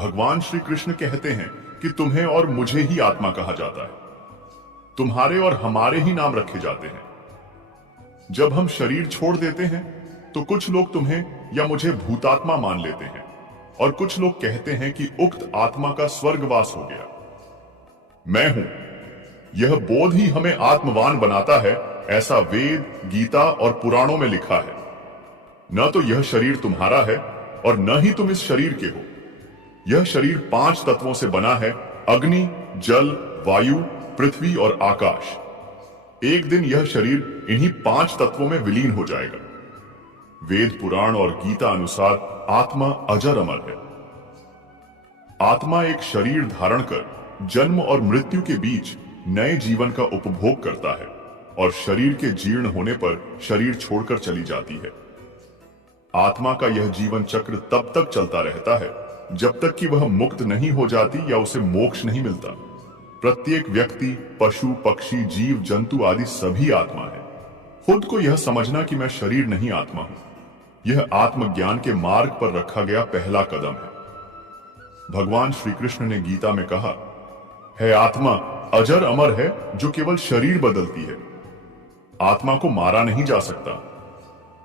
भगवान श्री कृष्ण कहते हैं कि तुम्हें और मुझे ही आत्मा कहा जाता है। तुम्हारे और हमारे ही नाम रखे जाते हैं। जब हम शरीर छोड़ देते हैं तो कुछ लोग तुम्हें या मुझे भूतात्मा मान लेते हैं और कुछ लोग कहते हैं कि उक्त आत्मा का स्वर्गवास हो गया। मैं हूं, यह बोध ही हमें आत्मवान बनाता है, ऐसा वेद, गीता और पुराणों में लिखा है। न तो यह शरीर तुम्हारा है और न ही तुम इस शरीर के हो। यह शरीर 5 तत्वों से बना है: अग्नि, जल, वायु, पृथ्वी और आकाश। एक दिन यह शरीर इन्हीं 5 तत्वों में विलीन हो जाएगा। वेद, पुराण और गीता अनुसार आत्मा अजर अमर है। आत्मा एक शरीर धारण कर जन्म और मृत्यु के बीच नए जीवन का उपभोग करता है और शरीर के जीर्ण होने पर शरीर छोड़कर चली जाती है। आत्मा का यह जीवन चक्र तब तक चलता रहता है जब तक कि वह मुक्त नहीं हो जाती या उसे मोक्ष नहीं मिलता। प्रत्येक व्यक्ति, पशु, पक्षी, जीव जंतु आदि सभी आत्मा है। खुद को यह समझना कि मैं शरीर नहीं आत्मा हूं, यह आत्मज्ञान के मार्ग पर रखा गया पहला कदम है। भगवान श्री कृष्ण ने गीता में कहा है, आत्मा अजर अमर है जो केवल शरीर बदलती है। आत्मा को मारा नहीं जा सकता।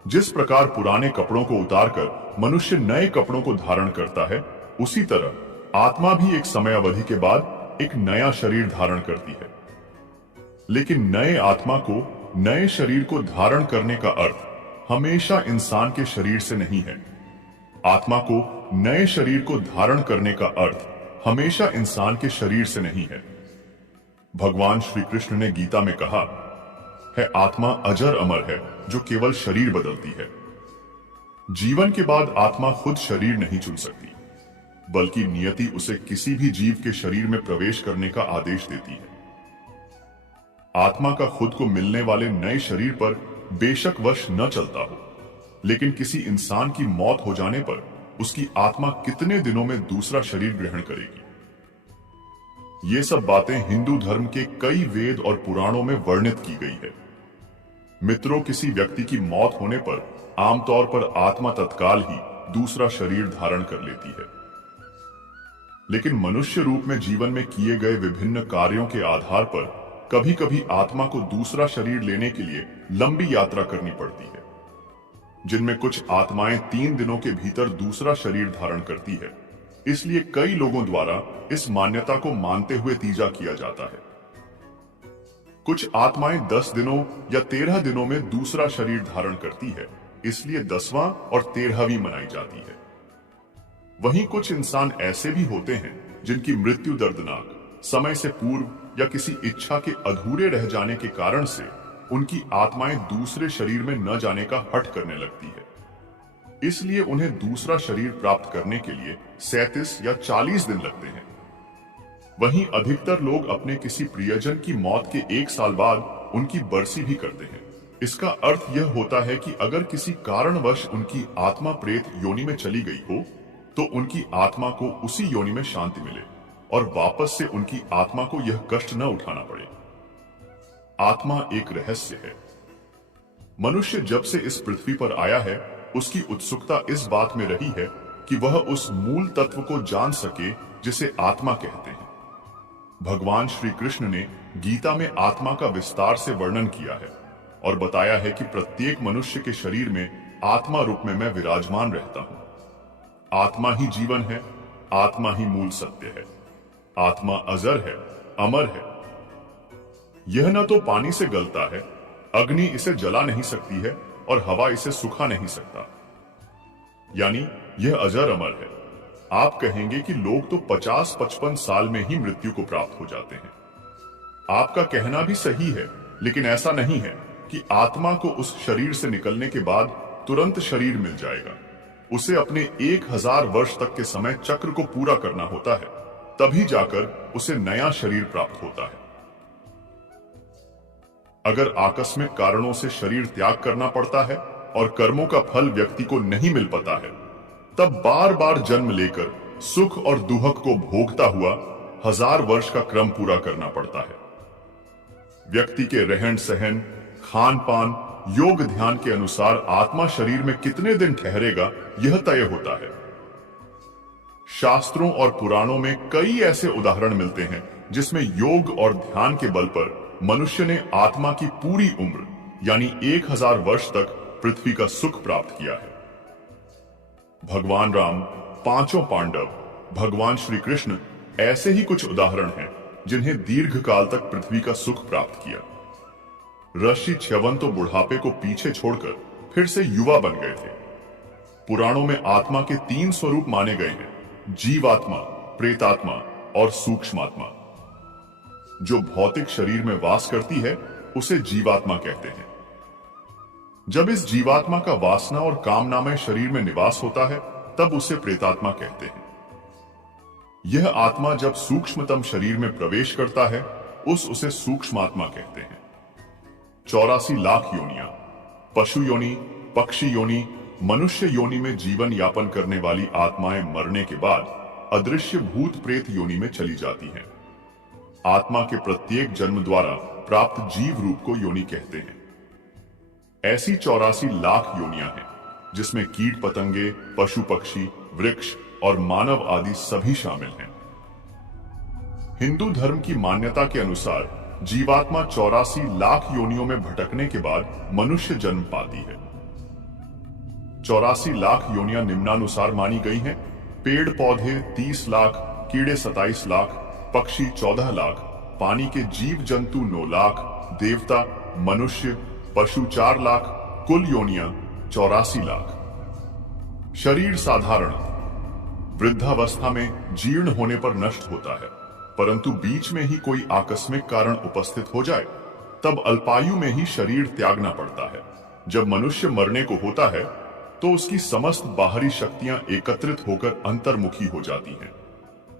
जिस प्रकार पुराने कपड़ों को उतारकर मनुष्य नए कपड़ों को धारण करता है, उसी तरह आत्मा भी एक समय अवधि के बाद एक नया शरीर धारण करती है। लेकिन नए आत्मा को नए शरीर को धारण करने का अर्थ हमेशा इंसान के शरीर से नहीं है। आत्मा को नए शरीर को धारण करने का अर्थ हमेशा इंसान के शरीर से नहीं है। भगवान श्री कृष्ण ने गीता में कहा है, आत्मा अजर अमर है जो केवल शरीर बदलती है। जीवन के बाद आत्मा खुद शरीर नहीं चुन सकती, बल्कि नियति उसे किसी भी जीव के शरीर में प्रवेश करने का आदेश देती है। आत्मा का खुद को मिलने वाले नए शरीर पर बेशक वश न चलता हो, लेकिन किसी इंसान की मौत हो जाने पर उसकी आत्मा कितने दिनों में दूसरा शरीर ग्रहण करेगी। ये सब बातें हिंदू धर्म के कई वेद और पुराणों में वर्णित की गई है। मित्रों, किसी व्यक्ति की मौत होने पर आमतौर पर आत्मा तत्काल ही दूसरा शरीर धारण कर लेती है। लेकिन मनुष्य रूप में जीवन में किए गए विभिन्न कार्यों के आधार पर कभी कभी आत्मा को दूसरा शरीर लेने के लिए लंबी यात्रा करनी पड़ती है, जिनमें कुछ आत्माएं 3 दिनों के भीतर दूसरा शरीर धारण करती है। इसलिए कई लोगों द्वारा इस मान्यता को मानते हुए तीजा किया जाता है। कुछ आत्माएं 10 दिनों या 13 दिनों में दूसरा शरीर धारण करती है, इसलिए 10वां और 13वीं मनाई जाती है। वहीं कुछ इंसान ऐसे भी होते हैं जिनकी मृत्यु दर्दनाक, समय से पूर्व या किसी इच्छा के अधूरे रह जाने के कारण से उनकी आत्माएं दूसरे शरीर में न जाने का हठ करने लगती है। इसलिए उन्हें दूसरा शरीर प्राप्त करने के लिए 37 या 40 दिन लगते हैं। वहीं अधिकतर लोग अपने किसी प्रियजन की मौत के 1 साल बाद उनकी बरसी भी करते हैं। इसका अर्थ यह होता है कि अगर किसी कारणवश उनकी आत्मा प्रेत योनि में चली गई हो, तो उनकी आत्मा को उसी योनि में शांति मिले और वापस से उनकी आत्मा को यह कष्ट न उठाना पड़े। आत्मा एक रहस्य है। मनुष्य जब से इस पृथ्वी पर आया है, उसकी उत्सुकता इस बात में रही है कि वह उस मूल तत्व को जान सके जिसे आत्मा कहते हैं। भगवान श्री कृष्ण ने गीता में आत्मा का विस्तार से वर्णन किया है और बताया है कि प्रत्येक मनुष्य के शरीर में आत्मा रूप में मैं विराजमान रहता हूं। आत्मा ही जीवन है, आत्मा ही मूल सत्य है। आत्मा अजर है, अमर है। यह न तो पानी से गलता है, अग्नि इसे जला नहीं सकती है और हवा इसे सुखा नहीं सकता, यानी यह अजर अमर है। आप कहेंगे कि लोग तो 50-55 साल में ही मृत्यु को प्राप्त हो जाते हैं। आपका कहना भी सही है, लेकिन ऐसा नहीं है कि आत्मा को उस शरीर से निकलने के बाद तुरंत शरीर मिल जाएगा। उसे अपने 1000 वर्ष तक के समय चक्र को पूरा करना होता है, तभी जाकर उसे नया शरीर प्राप्त होता है। अगर आकस्मिक कारणों से शरीर त्याग करना पड़ता है और कर्मों का फल व्यक्ति को नहीं मिल पाता है, तब बार बार जन्म लेकर सुख और दुहक को भोगता हुआ 1000 वर्ष का क्रम पूरा करना पड़ता है। व्यक्ति के रहन सहन, खान पान, योग ध्यान के अनुसार आत्मा शरीर में कितने दिन ठहरेगा, यह तय होता है। शास्त्रों और पुराणों में कई ऐसे उदाहरण मिलते हैं जिसमें योग और ध्यान के बल पर मनुष्य ने आत्मा की पूरी उम्र यानी 1000 वर्ष तक पृथ्वी का सुख प्राप्त किया है। भगवान राम, पांचों पांडव, भगवान श्री कृष्ण ऐसे ही कुछ उदाहरण हैं जिन्हें दीर्घ काल तक पृथ्वी का सुख प्राप्त किया। ऋषि च्यवन तो बुढ़ापे को पीछे छोड़कर फिर से युवा बन गए थे। पुराणों में आत्मा के 3 स्वरूप माने गए हैं, जीवात्मा, प्रेतात्मा और सूक्ष्मात्मा। जो भौतिक शरीर में वास करती है उसे जीवात्मा कहते हैं। जब इस जीवात्मा का वासना और कामनामय शरीर में निवास होता है तब उसे प्रेतात्मा कहते हैं। यह आत्मा जब सूक्ष्मतम शरीर में प्रवेश करता है उसे सूक्ष्मात्मा कहते हैं। 84 लाख योनियां, पशु योनि, पक्षी योनि, मनुष्य योनि में जीवन यापन करने वाली आत्माएं मरने के बाद अदृश्य भूत प्रेत योनि में चली जाती हैं। आत्मा के प्रत्येक जन्म द्वारा प्राप्त जीव रूप को योनि कहते हैं। ऐसी 84 लाख योनियां हैं जिसमें कीट पतंगे, पशु पक्षी, वृक्ष और मानव आदि सभी शामिल हैं। हिंदू धर्म की मान्यता के अनुसार जीवात्मा 84 लाख योनियों में भटकने के बाद मनुष्य जन्म पाती है। 84 लाख योनियां निम्नानुसार मानी गई हैं। पेड़ पौधे 30 लाख, कीड़े 27 लाख, पक्षी 14 लाख, पानी के जीव जंतु 9 लाख, देवता, मनुष्य, पशु 4 लाख, कुल योनियां 84 लाख। शरीर साधारण वृद्धावस्था में जीर्ण होने पर नष्ट होता है, परंतु बीच में ही कोई आकस्मिक कारण उपस्थित हो जाए तब अल्पायु में ही शरीर त्यागना पड़ता है। जब मनुष्य मरने को होता है तो उसकी समस्त बाहरी शक्तियां एकत्रित होकर अंतर्मुखी हो जाती हैं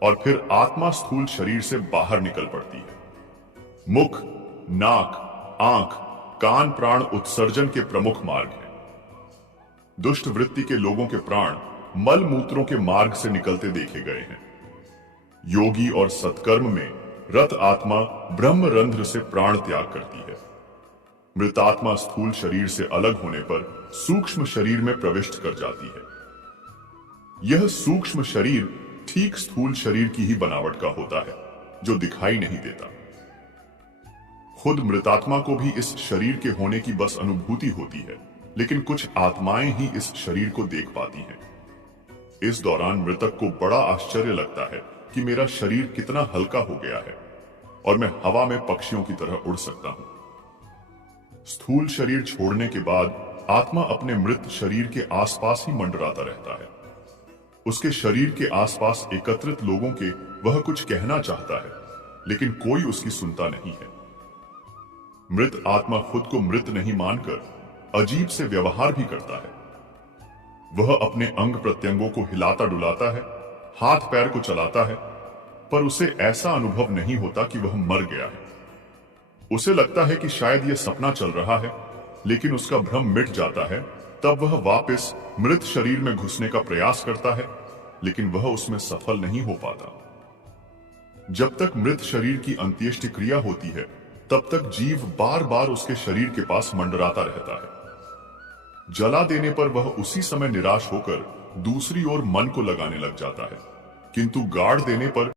और फिर आत्मा स्थूल शरीर से बाहर निकल पड़ती है। मुख, नाक, आंख, कान प्राण उत्सर्जन के प्रमुख मार्ग हैं। दुष्ट वृत्ति के लोगों के प्राण मल मूत्रों के मार्ग से निकलते देखे गए हैं। योगी और सत्कर्म में रत आत्मा ब्रह्म रंध्र से प्राण त्याग करती है। मृतात्मा स्थूल शरीर से अलग होने पर सूक्ष्म शरीर में प्रविष्ट कर जाती है। यह सूक्ष्म शरीर ठीक स्थूल शरीर की ही बनावट का होता है जो दिखाई नहीं देता। खुद मृतात्मा को भी इस शरीर के होने की बस अनुभूति होती है, लेकिन कुछ आत्माएं ही इस शरीर को देख पाती हैं। इस दौरान मृतक को बड़ा आश्चर्य लगता है कि मेरा शरीर कितना हल्का हो गया है और मैं हवा में पक्षियों की तरह उड़ सकता हूं। स्थूल शरीर छोड़ने के बाद आत्मा अपने मृत शरीर के आसपास ही मंडराता रहता है। उसके शरीर के आसपास एकत्रित लोगों के वह कुछ कहना चाहता है, लेकिन कोई उसकी सुनता नहीं है। मृत आत्मा खुद को मृत नहीं मानकर अजीब से व्यवहार भी करता है। वह अपने अंग प्रत्यंगों को हिलाता डुलाता है, हाथ पैर को चलाता है, पर उसे ऐसा अनुभव नहीं होता कि वह मर गया है। उसे लगता है कि शायद यह सपना चल रहा है, लेकिन उसका भ्रम मिट जाता है। तब वह वापस मृत शरीर में घुसने का प्रयास करता है, लेकिन वह उसमें सफल नहीं हो पाता। जब तक मृत शरीर की अंत्येष्टि क्रिया होती है तब तक जीव बार बार उसके शरीर के पास मंडराता रहता है। जला देने पर वह उसी समय निराश होकर दूसरी ओर मन को लगाने लग जाता है, किंतु गाड़ देने पर